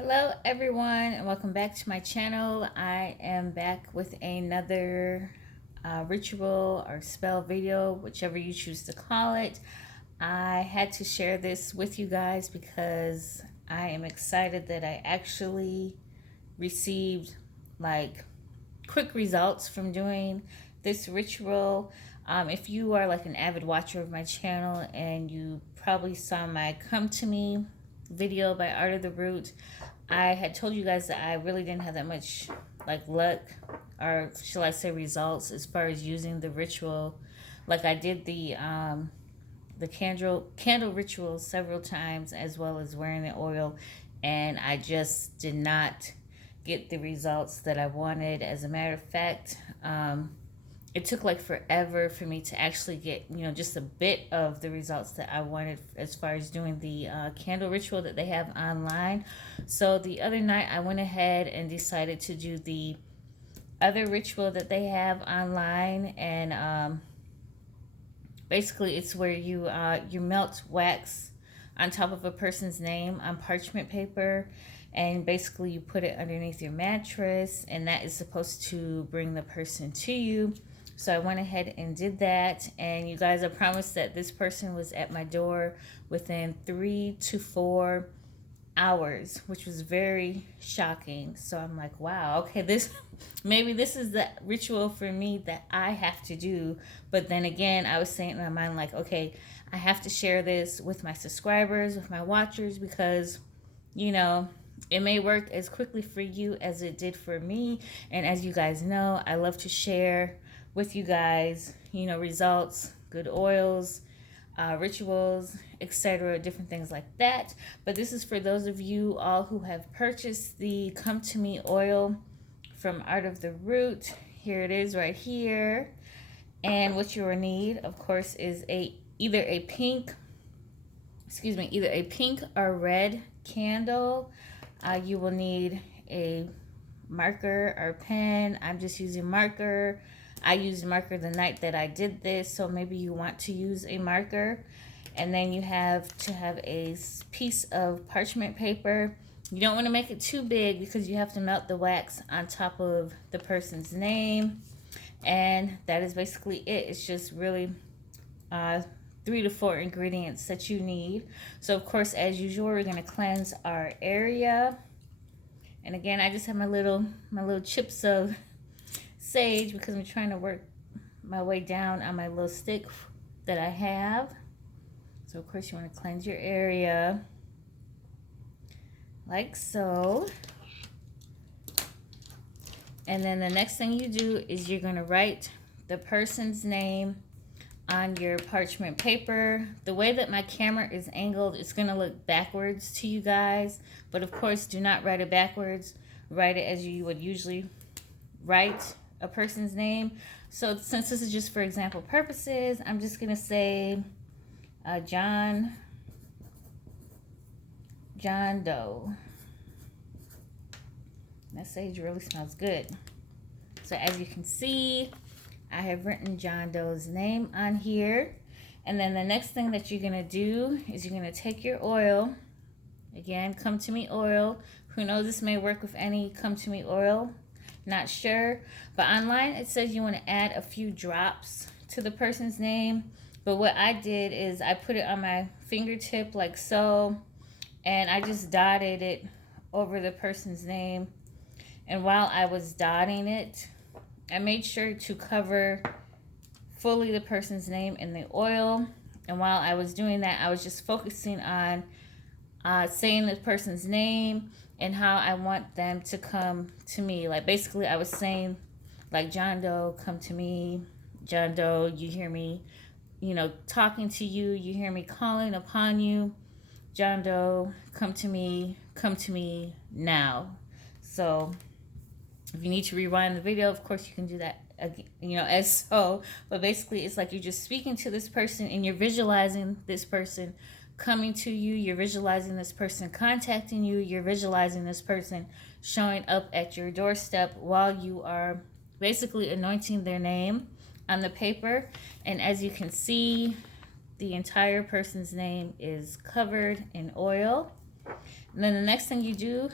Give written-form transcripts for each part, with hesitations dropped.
Hello everyone and welcome back to my channel. I am back with another ritual or spell video, whichever you choose to call it. I had to share this with you guys because I am excited that I actually received like quick results from doing this ritual. If you are like an avid watcher of my channel and you probably saw my Come To Me video by Art of the Root, I had told you guys that I really didn't have that much like luck, or shall I say results, as far as using the ritual. Like I did the candle ritual several times, as well as wearing the oil, and I just did not get the results that I wanted. As a matter of fact, it took like forever for me to actually get, just a bit of the results that I wanted as far as doing the candle ritual that they have online. So the other night I went ahead and decided to do the other ritual that they have online, and basically it's where you melt wax on top of a person's name on parchment paper, and basically you put it underneath your mattress, and that is supposed to bring the person to you. So I went ahead and did that, and you guys, I promised that this person was at my door within 3 to 4 hours, which was very shocking. So I'm like, wow, okay, maybe this is the ritual for me that I have to do. But then again, I was saying in my mind, like, okay, I have to share this with my subscribers, with my watchers, because it may work as quickly for you as it did for me. And as you guys know, I love to share with you guys, results, good oils, rituals, etc., different things like that. But this is for those of you all who have purchased the Come To Me oil from Art of the Root. Here it is right here. And what you will need, of course, is either a pink or red candle. You will need a marker or pen. I'm just using marker. I used marker the night that I did this, so maybe you want to use a marker. And then you have to have a piece of parchment paper. You don't want to make it too big because you have to melt the wax on top of the person's name. And that is basically it. It's just really 3 to 4 ingredients that you need. So of course, as usual, we're going to cleanse our area. And again, I just have my little chips of sage because I'm trying to work my way down on my little stick that I have. So of course you want to cleanse your area like so. And then the next thing you do is you're going to write the person's name on your parchment paper. The way that my camera is angled, it's going to look backwards to you guys, but of course do not write it backwards. Write it as you would usually write a person's name. So since this is just for example purposes, I'm just going to say John Doe. That sage really smells good. So as you can see, I have written John Doe's name on here. And then the next thing that you're going to do is you're going to take your oil. Again, Come To Me oil. Who knows, this may work with any Come To Me oil. Not sure. But online it says you want to add a few drops to the person's name. But what I did is I put it on my fingertip like so. And I just dotted it over the person's name. And while I was dotting it, I made sure to cover fully the person's name in the oil. And while I was doing that, I was just focusing on saying the person's name and how I want them to come to me. Like basically I was saying, like, John Doe, come to me. John Doe, you hear me, talking to you. You hear me calling upon you. John Doe, come to me now. So if you need to rewind the video, of course you can do that again, as so. But basically it's like you're just speaking to this person and you're visualizing this person coming to you. You're visualizing this person contacting you. You're visualizing this person showing up at your doorstep while you are basically anointing their name on the paper. And as you can see, the entire person's name is covered in oil. And then the next thing you do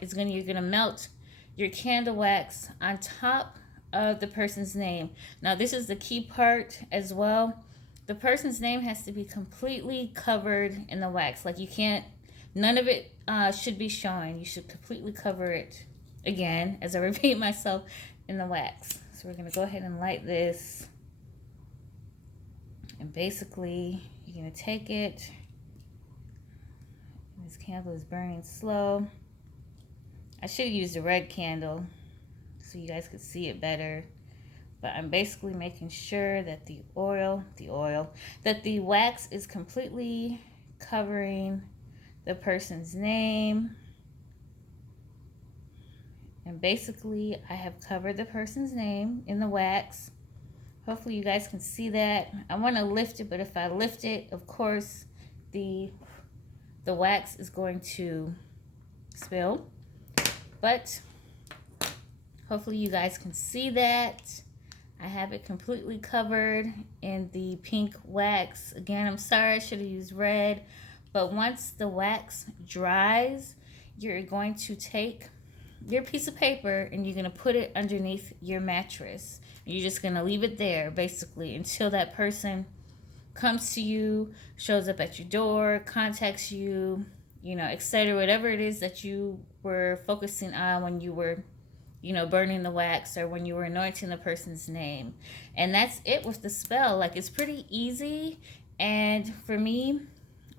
you're gonna melt your candle wax on top of the person's name. Now this is the key part as well. The person's name has to be completely covered in the wax. Like, you can't, none of it should be showing. You should completely cover it, again, as I repeat myself, in the wax. So we're gonna go ahead and light this. And basically, you're gonna take it. This candle is burning slow. I should have used a red candle so you guys could see it better. But I'm basically making sure that the wax is completely covering the person's name. And basically, I have covered the person's name in the wax. Hopefully you guys can see that. I want to lift it, but if I lift it, of course, the wax is going to spill. But hopefully you guys can see that. I have it completely covered in the pink wax. Again, I'm sorry, I should have used red. But once the wax dries, you're going to take your piece of paper and you're going to put it underneath your mattress. You're just going to leave it there, basically, until that person comes to you, shows up at your door, contacts you, you know, etc. Whatever it is that you were focusing on when you were, you know, burning the wax or when you were anointing the person's name. And that's it with the spell. Like, it's pretty easy. And for me,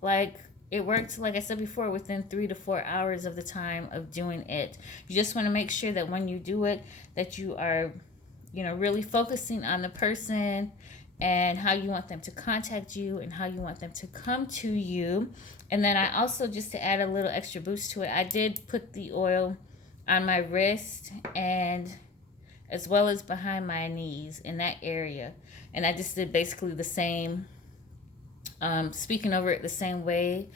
like, it worked, like I said before, within 3 to 4 hours of the time of doing it. You just want to make sure that when you do it, that you are, you know, really focusing on the person and how you want them to contact you and how you want them to come to you. And then I also, just to add a little extra boost to it, I did put the oil on my wrist and as well as behind my knees in that area. And I just did basically the same, speaking over it the same way,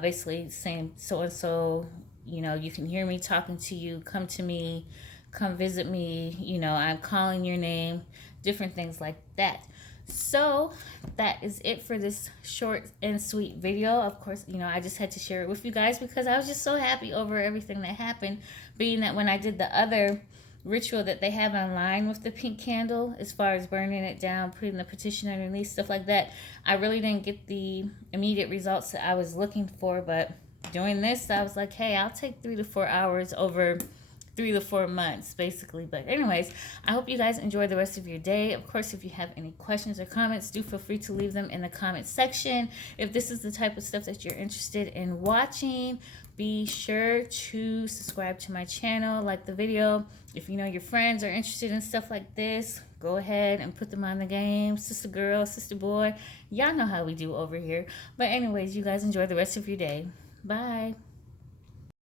basically saying, so-and-so, you know, you can hear me talking to you, come to me, come visit me, you know, I'm calling your name, different things like that. So that is it for this short and sweet video. Of course, you know, I just had to share it with you guys because I was just so happy over everything that happened, being that when I did the other ritual that they have online with the pink candle, as far as burning it down, putting the petition underneath, stuff like that, I really didn't get the immediate results that I was looking for. But doing this, I was like, hey, I'll take 3 to 4 hours over 3 to 4 months, basically. But anyways, I hope you guys enjoy the rest of your day. Of course, if you have any questions or comments, do feel free to leave them in the comment section. If this is the type of stuff that you're interested in watching, be sure to subscribe to my channel, like the video. If you know your friends are interested in stuff like this, go ahead and put them on the game. Sister girl, sister boy, y'all know how we do over here. But anyways, you guys enjoy the rest of your day. Bye.